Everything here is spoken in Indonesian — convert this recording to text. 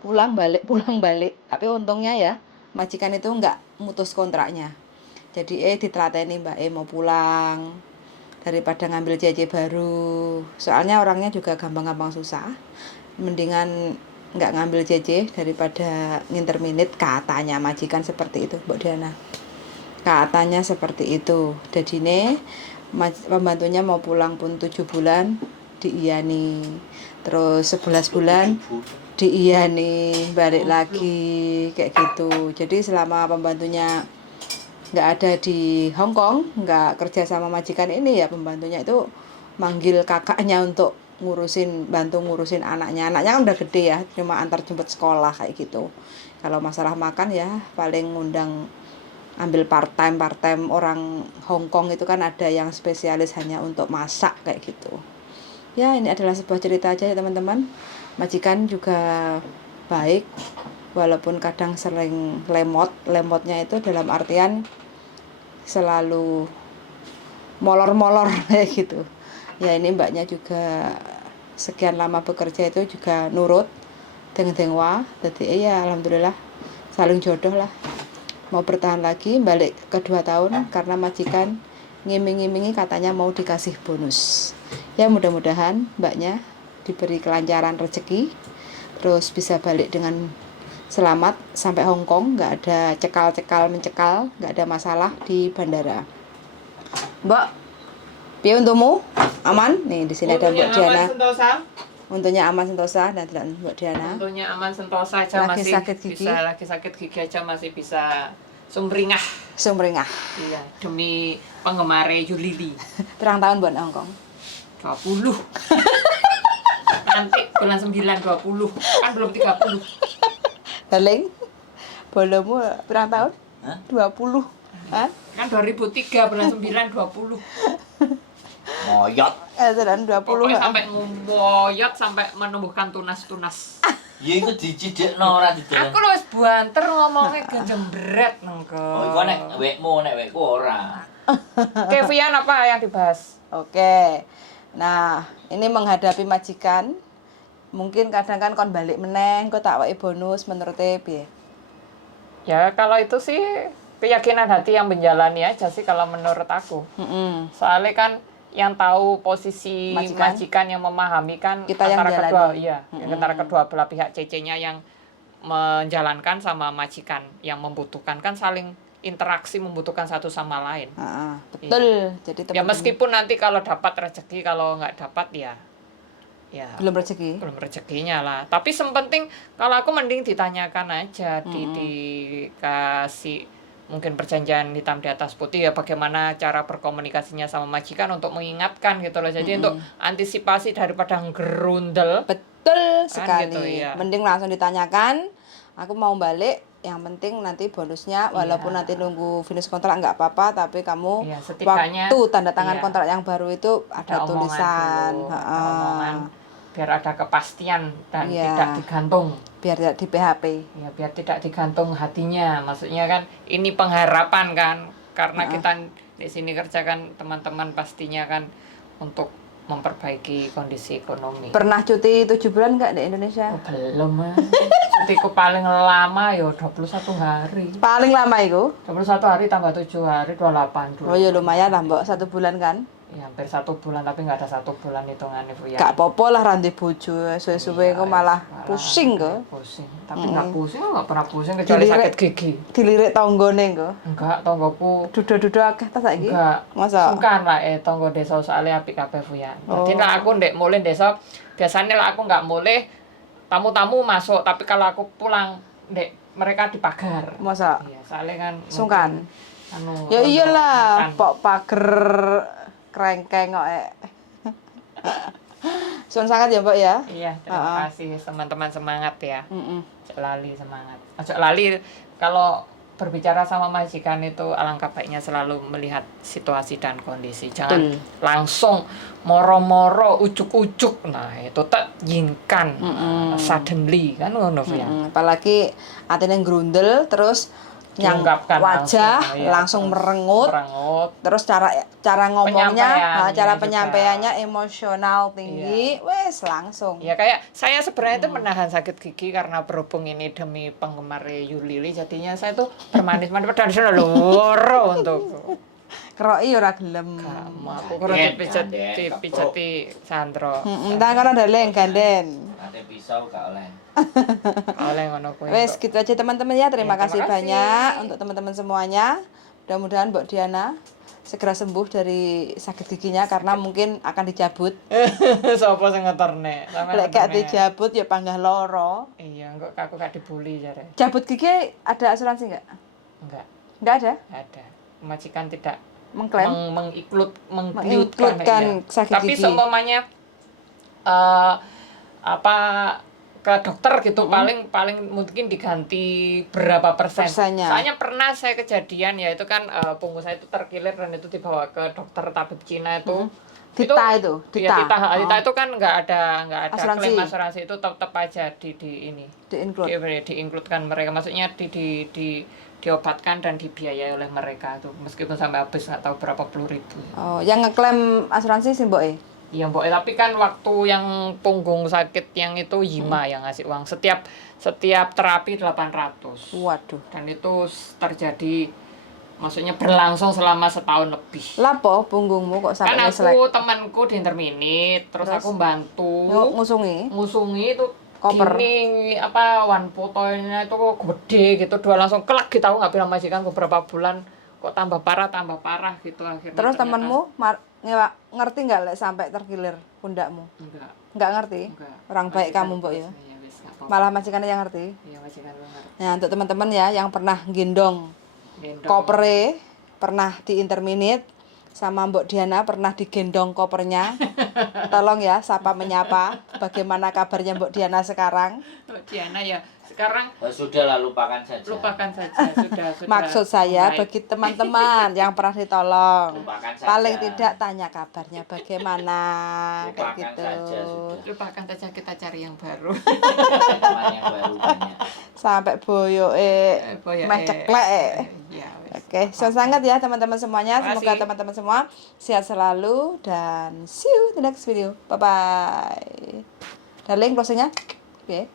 pulang balik. Tapi untungnya ya majikan itu nggak mutus kontraknya. Jadi ditlateni Mbak mau pulang daripada ngambil JJ baru. Soalnya orangnya juga gampang-gampang susah. Mendingan nggak ngambil JJ daripada nginterminate, katanya majikan seperti itu Mbak Diana. Katanya seperti itu. Jadi nih pembantunya mau pulang pun 7 bulan diiyani, terus 11 bulan diiyani balik lagi kayak gitu. Jadi selama pembantunya nggak ada di Hong Kong, nggak kerja sama majikan ini, ya pembantunya itu manggil kakaknya untuk bantu ngurusin anaknya kan udah gede ya, cuma antar jemput sekolah kayak gitu. Kalau masalah makan ya paling ngundang, ambil part time orang Hong Kong itu kan ada yang spesialis hanya untuk masak kayak gitu. Ya ini adalah sebuah cerita aja ya teman-teman. Majikan juga baik, walaupun kadang sering lemotnya itu dalam artian selalu molor-molor kayak gitu. Ya ini mbaknya juga sekian lama bekerja itu juga nurut deng-dengwa. Jadi ya alhamdulillah saling jodoh lah. Mau bertahan lagi balik ke 2 tahun karena majikan ngiming-ngimingi katanya mau dikasih bonus. Ya mudah-mudahan mbaknya diberi kelancaran rezeki, terus bisa balik dengan selamat sampai Hong Kong, nggak ada mencekal, nggak ada masalah di bandara. Mbak, piye untukmu? Aman? Nih di sini ada Mbak Diana. Untungnya aman sentosa dan tidak Mbak Diana. Untungnya aman sentosa aja, lagi masih sakit gigi. Lagi sakit gigi aja masih bisa sumringah. Iya, demi penggemar Yulili. Terang tahun buat Hong Kong. 20. Nanti bulan 9 20. Kan belum 30. Darling, bolomu berapa tahun? Hah? 20. Hah? Kan 2003 bulan 9 20. Moyot. Dan 20. Pokoknya sampai ngoyot sampai menumbuhkan tunas-tunas. Ya iku dicidekno ora didelok. Aku lho wis banter ngomongnya gejembret nengko. Oh, iku nek wekmu nek wekku ora. Kevian apa yang dibahas? Oke. Nah, ini menghadapi majikan. Mungkin kadang kan kon balik meneng, kok tak wae bonus menurut piye? Ya kalau itu sih keyakinan hati yang menjalani aja sih kalau menurut aku. Soalnya kan yang tahu posisi majikan yang memahami kan kita antara yang kedua, iya, antara kedua belah pihak CC-nya yang menjalankan sama majikan yang membutuhkan kan saling interaksi, membutuhkan satu sama lain. Betul. Iya. Jadi ya meskipun nanti kalau dapat rezeki, kalau nggak dapat ya belum rezekinya lah. Tapi penting kalau aku mending ditanyakan aja, dikasih mungkin perjanjian hitam di atas putih ya, bagaimana cara berkomunikasinya sama majikan untuk mengingatkan gitu loh. Jadi untuk antisipasi daripada gerundel. Betul sekali. Gitu, ya. Mending langsung ditanyakan, aku mau balik, yang penting nanti bonusnya walaupun nanti nunggu finish kontrak nggak apa-apa, tapi kamu waktu tanda tangan kontrak yang baru itu ada tulisan dulu, omongan, biar ada kepastian dan tidak digantung, biar tidak di PHP ya, biar tidak digantung hatinya. Maksudnya kan ini pengharapan kan, karena kita di sini kerja kan teman-teman pastinya kan untuk memperbaiki kondisi ekonomi. Pernah cuti 7 bulan nggak di Indonesia? Oh, belum. Cutiku paling lama ya 21 hari. Paling lama itu? 21 hari tambah 7 hari 28 dulu. Oh ya lumayan lah Mbak, 1 bulan kan? Ya hampir 1 bulan, tapi nggak ada 1 bulan hitungannya Bu ya. Gak apa-apa lah rantai bojo, suwe-suwe kok malah pusing kok. Pusing, tapi nggak pusing, nggak pernah pusing kecuali sakit gigi. Dilirik tonggone kok. Enggak, tonggoku. Dudo-dudo akeh ta saiki? Enggak. Masa? Sungkan lah tonggo desa soalnya apik kabeh Bu ya. Jadi lah aku ndek mulih desa, biasanya lah aku nggak mulih tamu-tamu masuk, tapi kalau aku pulang ndek mereka di pagar. Masa? Iya, soalnya kan sungkan. Ya iyalah, pok pager krengkeng kok Suwun sangat ya Mbak ya. Iya, terima kasih teman-teman, semangat ya. Ojo lali semangat. Ojo lali kalau berbicara sama majikan itu alangkah baiknya selalu melihat situasi dan kondisi. Jangan langsung moro-moro ujuk-ujuk. Nah, itu tak yingkan suddenly kan ngono ya. Apalagi atine grundel terus yang Diungkapkan wajah iya, langsung terus merengut. merengut. Terus cara ngomongnya, Penyampaiannya cara juga. penyampaiannya emosional tinggi, wes langsung. Ya kayak saya sebenarnya itu menahan sakit gigi karena berhubung ini demi penggemar Yulili, jadinya saya tuh bermanis-manis padahal sudah loro untuk Keroki ora gelem. kamu aku kurang Ganden, dipijati Sandro. Entah kono daleng ganden. Ada pisau gak oleh. Oleh ngono kuwi. Wes gitu aja teman-teman ya. Terima Ya, kasih terima kasih. banyak untuk teman-teman semuanya. Mudah-mudahan Mbok Diana segera sembuh dari sakit giginya karena mungkin akan dicabut. Sopo sing ngeterne? Sampeyan Lek gak ngeterne. dijabut ya panggah loro. Iya, enggak aku gak dibully jare. Cabut gigi ada asuransi nggak? Enggak, Nggak ada. ada. Majikan tidak Mengklaim. iya. Mengincludekan sakit Tapi gigi. seumpamanya apa ke dokter gitu paling mungkin diganti berapa persen. Persennya. Soalnya pernah saya kejadian ya itu kan punggung saya itu terkilir dan itu dibawa ke dokter tabib Cina itu. Dita itu, Iya, Dita. Dita itu kan nggak ada Asuransi. klaim asuransi itu tetap aja di ini Di-include. diincludekan mereka maksudnya diobatkan dan dibiayai oleh mereka tuh meskipun sampai habis nggak tahu berapa puluh ribu. Oh, yang ngeklaim asuransi sih Mbok Iya Mbok, tapi kan waktu yang punggung sakit yang itu Yima yang ngasih uang setiap terapi 800 Waduh. dan itu terjadi maksudnya berlangsung selama setahun lebih. Lapo punggungmu kok Kan sampai ngeselek? aku temanku di interminit terus aku bantu ngusungi itu Koper. gini apa one fotonya itu kok gede gitu dua langsung kelak gitu aku nggak bilang majikan beberapa bulan kok tambah parah gitu akhirnya. Terus ternyata- temenmu ngerti nggak lek sampai terkilir pundakmu? enggak Nggak ngerti? enggak Orang baik Majikan kamu Mbok terus, ya. iya, wis, nggak apa-apa. Malah majikannya yang ngerti. Iya majikan lu ngerti. Nah, untuk teman-teman ya yang pernah gendong Gendong. kopere, pernah di interminit sama Mbok Diana pernah digendong kopernya. Tolong ya sapa menyapa bagaimana kabarnya Mbok Diana sekarang. Mbak Diana ya sekarang Sudah lah, lupakan saja. lupakan saja sudah Maksud saya baik. bagi teman-teman yang pernah ditolong, Lupakan saja. paling tidak tanya kabarnya bagaimana kayak Lupakan gitu. saja sudah. lupakan saja kita cari yang baru. Teman yang baru banyak. Sampai boyo meh ceklek. Iya, wis. Oke, so sangat ya teman-teman semuanya. Terima Semoga kasih. teman-teman semua sehat selalu dan see you the next video. Bye bye. Darling closingnya. Oke.